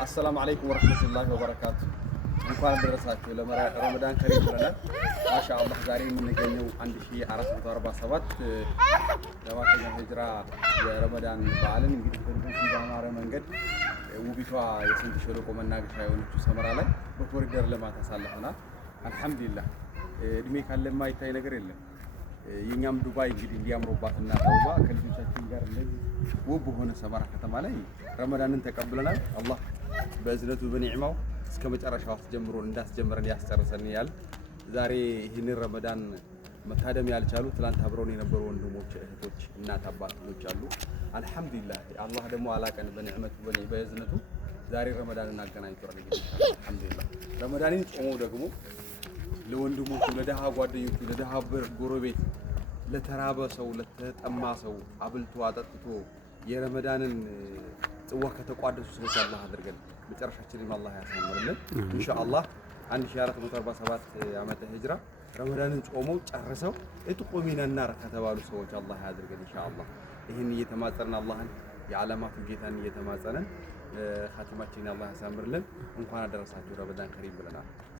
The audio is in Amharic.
السلام عليكم ورحمة الله وبركاته. እንኳን ደረሳችሁ ለረመዳን ከሪም ብለናል። ማሻአላህ ዛሬ የምንገኘው 1447 ለማተኛ ሂጅራ የረመዳን በዓልን እንግዲህ በእንደዚህ ባማረ መንገድ ውቢቷ የስንት ሸለቆ መናገሻ የሆነችው ሰመራ ላይ በኮሪደር ልማት አሳልፈናል። አልሐምዱሊላህ እድሜ ካለ የማይታይ ነገር የለም። የኛም ዱባይ እንግዲህ እንዲያምሮባትና ተውባ ከልጆቻችን ጋር እንደዚህ ውብ በሆነ ሰመራ ከተማ ላይ ረመዳንን ተቀብለናል። አላህ በእዝነቱ በኒዕማው እስከ መጨረሻው አስጀምሮ እንዳስጀመረን ያስጨርሰን ያል ዛሬ ይህንን ረመዳን መታደም ያልቻሉ ትላንት አብረውን የነበሩ ወንድሞች እህቶች እናት አባቶች አሉ። አልሐምዱሊላህ አላህ ደግሞ አላቀን በኒዕመቱ በእዝነቱ ዛሬ ረመዳንን አገናኝቶናል። አልሐምዱሊላህ ረመዳንን ጾመው ደግሞ ለወንድሞቹ ለደሃ ጓደኞቹ ለደሃ ጎረቤት ለተራበ ሰው ለተጠማ ሰው አብልቶ አጠጥቶ የረመዳንን ጽዋ ከተቋደሱ ሰዎች አላህ አድርገን መጨረሻችንን አላህ ያሳምርልን። ኢንሻአላህ 1447 ዓመተ ሂጅራ ረመዳንን ጾመው ጨርሰው እጥቆ ሚነን ናር ከተባሉ ሰዎች አላህ ያድርገን ኢንሻአላህ። ይህን እየተማጸንን አላህን የዓለማቱ ጌታን እየተማጸንን ኻቲማችንን አላህ ያሳምርልን። እንኳን አደረሳችሁ ረመዳን ከሪም ብለናል።